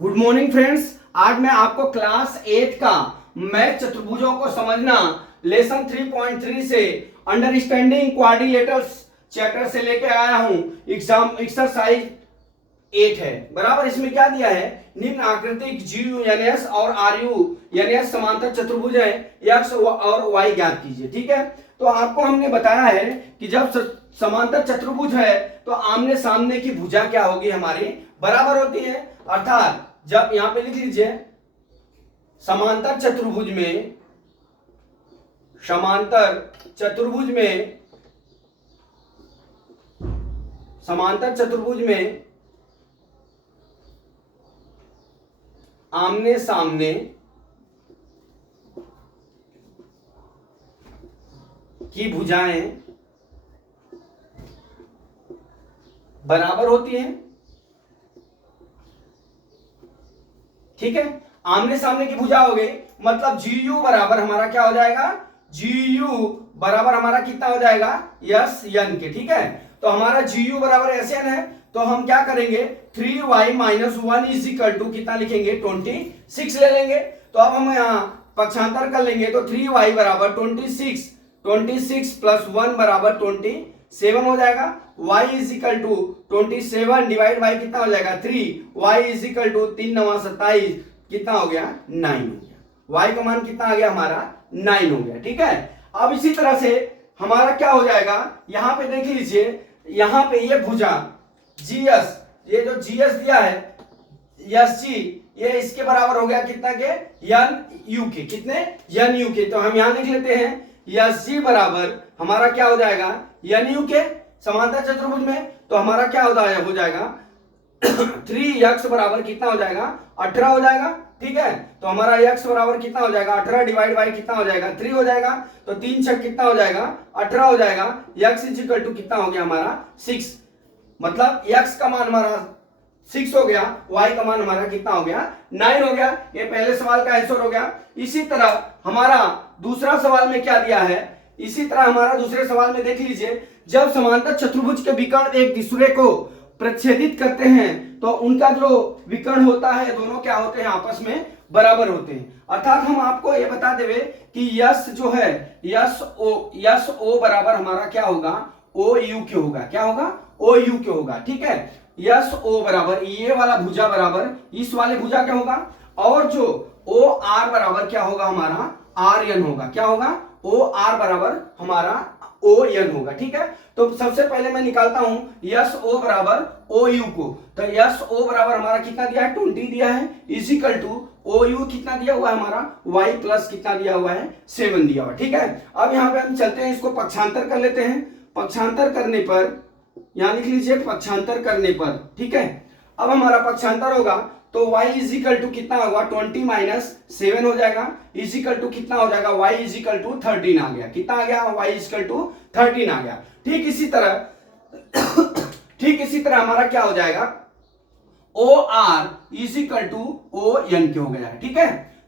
Good morning friends. आज मैं आपको क्लास 8 का मैथ चतुर्भुजों को समझना लेसन 3.3 से अंडरस्टैंडिंग क्वाड्रिलेटरल्स चैप्टर से लेके आया हूं। एग्जाम एक्सरसाइज 8 है बराबर। इसमें क्या दिया है, निम्न आकृतिक GUNS और RUNS समांतर चतुर्भुज है, एक्स और वाई ज्ञात कीजिए। ठीक है, तो आपको हमने बताया है कि जब समांतर चतुर्भुज है तो आमने सामने की भुजा क्या होगी, हमारी बराबर होती है। अर्थात जब यहां पे लिख लीजिए समांतर चतुर्भुज में आमने सामने की भुजाएं बराबर होती हैं। ठीक है, आमने सामने की भुजा हो गई, मतलब GU बराबर हमारा क्या हो जाएगा, GU बराबर हमारा कितना हो जाएगा, SN के। ठीक है, तो हमारा GU बराबर SN है, तो हम क्या करेंगे 3y - 1 इज इक्वल टू कितना लिखेंगे 26 ले लेंगे। तो अब हम यहाँ पक्षांतर कर लेंगे, तो 3y बराबर 26 प्लस 1 बराबर 27 हो जाएगा। y is equal to 27 divide by कितना हो जाएगा 3, y इज इक्वल टू 3 9 27 कितना हो गया 9 हो गया। y का मान कितना आ गया हमारा 9 हो गया। ठीक है, अब इसी तरह से हमारा क्या हो जाएगा, यहां पे देख लीजिए, यहां पे ये भुजा GS, ये जो GS दिया है SG, ये इसके बराबर हो गया कितना के NU के, कितने NU के। तो हम यहां लिख लेते हैं SG बराबर हमारा क्या हो जाएगा NU के समांतर चतुर्भुज में। तो हमारा क्या हो जाएगा 3x बराबर कितना हो जाएगा 18 हो जाएगा। ठीक है, तो हमारा x बराबर कितना हो जाएगा 18 डिवाइड बाई कितना हो जाएगा 3 हो जाएगा। तो 3 6 कितना हो जाएगा 18 हो जाएगा। x इज इक्वल टू कितना हो गया हमारा 6, मतलब x का मान हमारा 6 हो गया, y का मान हमारा कितना हो गया 9 हो गया। ये पहले सवाल का आंसर हो गया। इसी तरह हमारा दूसरा सवाल में क्या दिया है, इसी तरह हमारा दूसरे सवाल में देख लीजिए, जब समांतर चतुर्भुज के विकर्ण एक दूसरे को प्रच्छेदित करते हैं तो उनका जो विकर्ण होता है दोनों क्या होते हैं, आपस में बराबर होते हैं। अर्थात हम आपको ये बता देवे कि यस जो है यस ओ बराबर हमारा क्या होगा OU के होगा, क्या होगा OU के होगा। ठीक है, यस ओ बराबर ये वाला भुजा बराबर इस वाले भुजा क्या होगा, और जो OR बराबर क्या होगा हमारा RN होगा, क्या होगा OR बराबर हमारा ON होगा। ठीक है, तो सबसे पहले मैं निकालता हूं SO बराबर OU को। तो SO बराबर हमारा कितना दिया है 20 दिया है, इज इक्वल टू OU कितना दिया हुआ है हमारा y प्लस कितना दिया हुआ है 7 दिया हुआ। ठीक है, अब यहाँ पे हम चलते हैं, इसको पक्षांतर कर लेते हैं। पक्षांतर करने पर यहां लिख लीजिए पक्षांतर करने पर। ठीक है, अब हमारा पक्षांतर होगा तो y इज इक्वल टू कितना होगा 20 - 7 हो जाएगा, इज इक्वल टू कितना हो जाएगा y इज इक्वल टू 13 आ गया। कितना आ गया y इज इक्वल टू 13 आ गया। ठीक इसी तरह हमारा क्या हो जाएगा OR is equal to ON के हो गया है। ठीक है,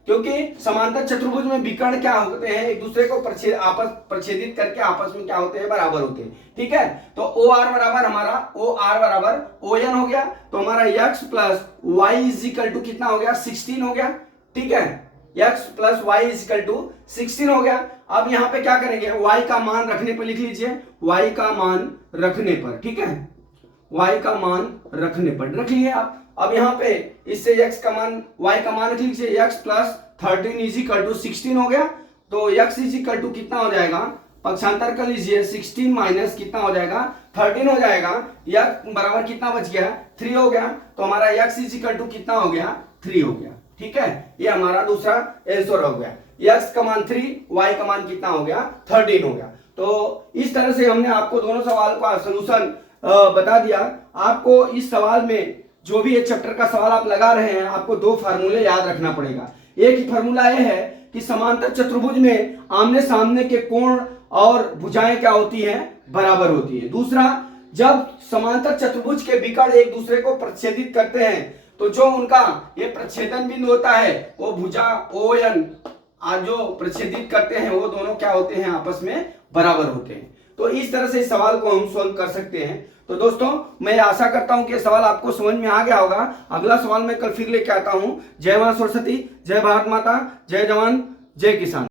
क्योंकि समांतर चतुर्भुज में विकर्ण क्या होते हैं, एक दूसरे को प्रच्छेदित करके आपस में क्या होते हैं, बराबर होते हैं। ठीक है, तो OR बराबर हमारा OR बराबर ON हो गया। तो हमारा x plus y is equal to कितना हो गया 16 हो गया। ठीक है, x plus y is equal to 16 हो गया। अब यहाँ पे क्या करेंगे, y का मान रखने पर लिख लीजिए, y का मान रखने पर। ठीक है, y का मान रखने पर रख लिए आप। अब यहाँ पे इससे x का मान y का मान रख लीजिए, x plus 13 is equal to 16 हो गया। तो x इज इक्वल टू कितना हो जाएगा, पक्षांतर कर लीजिए, 16 माइनस कितना हो जाएगा 13 हो जाएगा। x बराबर कितना बच गया 3 हो गया। तो हमारा x इज इक्वल टू कितना हो गया 3 हो गया। ठीक है, ये हमारा दूसरा आंसर हो गया। x का मान 3, y का मान कितना हो गया 13 हो गया। तो इस तरह से हमने आपको दोनों सवाल का सलूशन बता दिया। आपको इस सवाल में जो भी एक चैप्टर का सवाल आप लगा रहे हैं, आपको दो फार्मूले याद रखना पड़ेगा। एक ही फार्मूला यह है कि समांतर चतुर्भुज में आमने सामने के कोण और भुजाएं क्या होती हैं, बराबर होती है। दूसरा, जब समांतर चतुर्भुज के विकर्ण एक दूसरे को प्रच्छेदित करते हैं तो जो उनका ये प्रच्छेदन बिंदु होता है वो भुजा ON जो प्रच्छेदित करते हैं वो दोनों क्या होते हैं, आपस में बराबर होते हैं। तो इस तरह से इस सवाल को हम सॉल्व कर सकते हैं। तो दोस्तों मैं आशा करता हूं कि ये सवाल आपको समझ में आ गया होगा। अगला सवाल मैं कल फिर लेके आता हूं। जय मां सरस्वती, जय भारत माता, जय जवान, जय किसान।